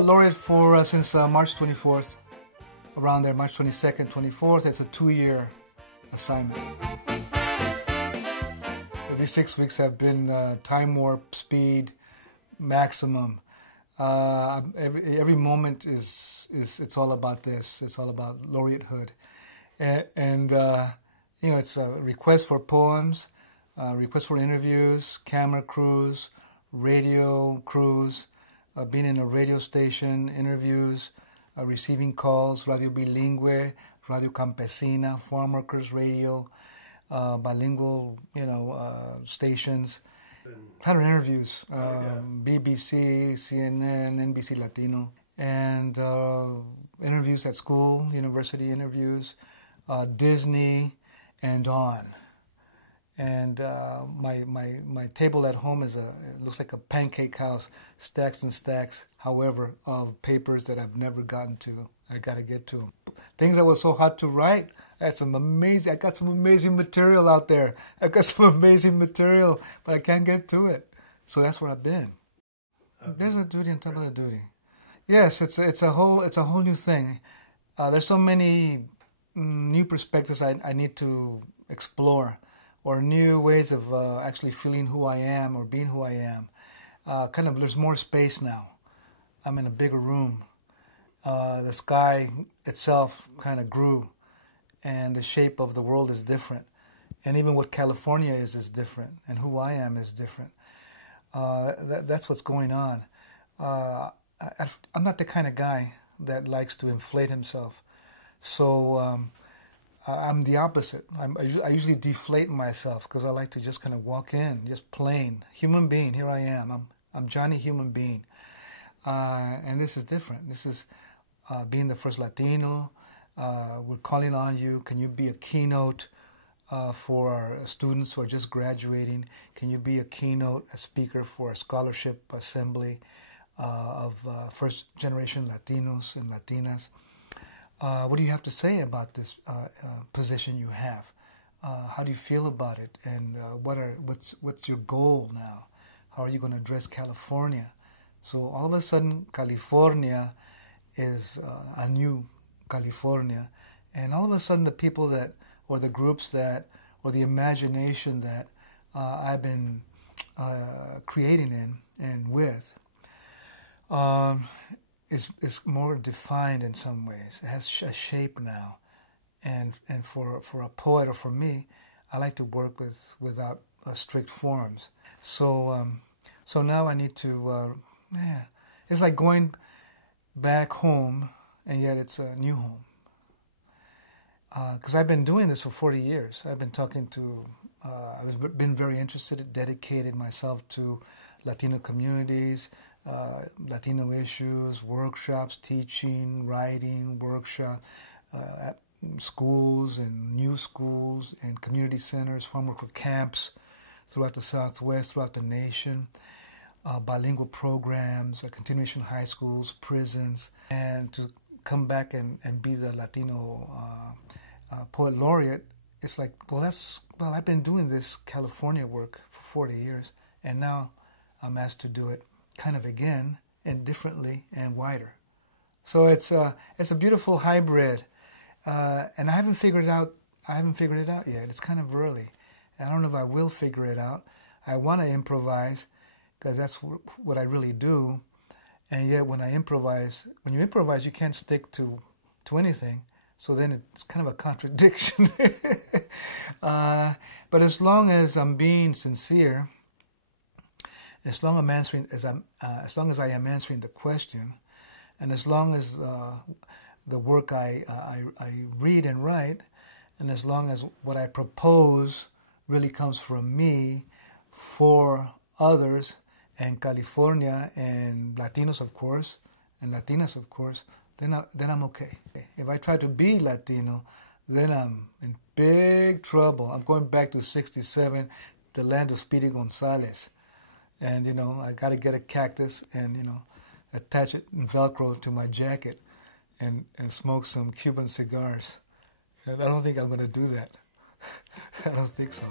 Well, Laureate for since March 24th, around there, March 22nd, 24th. It's a 2-year assignment. These 6 weeks have been time warp, speed, maximum. Every moment it's all about this. It's all about laureatehood, and you know, it's a request for poems, request for interviews, camera crews, radio crews, being in a radio station, interviews, receiving calls, Radio Bilingüe, Radio Campesina, Farm Workers Radio, bilingual, you know, stations. Had interviews, BBC, CNN, NBC Latino, and interviews at school, university interviews, Disney, and on. And my table at home it looks like a pancake house, stacks and stacks, however, of papers that I've never gotten to. I got to get to them. Things that was so hard to write. I got some amazing material out there. I got some amazing material, but I can't get to it. So that's where I've been. There's a duty on top of the duty. Yes, it's a whole new thing. There's so many new perspectives I need to explore, or new ways of actually feeling who I am or being who I am. There's more space now. I'm in a bigger room. The sky itself kind of grew, and the shape of the world is different. And even what California is different, and who I am is different. That's what's going on. I'm not the kind of guy that likes to inflate himself. So I'm the opposite. I usually deflate myself because I like to just kind of walk in, just plain. Human being, here I am. I'm Johnny Human Being. And this is different. This is being the first Latino. We're calling on you. Can you be a keynote for our students who are just graduating? Can you be a keynote, a speaker for a scholarship assembly of first-generation Latinos and Latinas? What do you have to say about this position you have? How do you feel about it? And what's your goal now? How are you going to address California? So all of a sudden, California is a new California, and all of a sudden the people that, or the groups that, or the imagination that I've been creating in and with is more defined in some ways. It has a shape now, and for a poet, or for me, I like to work without strict forms. So so now I need to it's like going back home, and yet it's a new home. Because I've been doing this for 40 years. I've been talking to, I've been very interested, dedicated myself to Latino communities, Latino issues, workshops, teaching, writing, workshop, at schools and new schools and community centers, farm worker camps throughout the Southwest, throughout the nation, bilingual programs, continuation high schools, prisons, and to come back and be the Latino poet laureate. It's like, well, I've been doing this California work for 40 years, and now I'm asked to do it kind of again and differently and wider. So it's a beautiful hybrid, and I haven't figured it out yet. It's kind of early. I don't know if I will figure it out. I want to improvise because that's what I really do. And yet when you improvise, you can't stick to anything. So then it's kind of a contradiction. But as long as I'm being sincere, as long as I am answering the question, and as long as the work I read and write, and as long as what I propose really comes from me for others, and California, and Latinos, of course, and Latinas, of course, then I'm okay. If I try to be Latino, then I'm in big trouble. I'm going back to '67, the land of Speedy Gonzales. And, I got to get a cactus and, attach it in Velcro to my jacket and smoke some Cuban cigars. And I don't think I'm going to do that. I don't think so.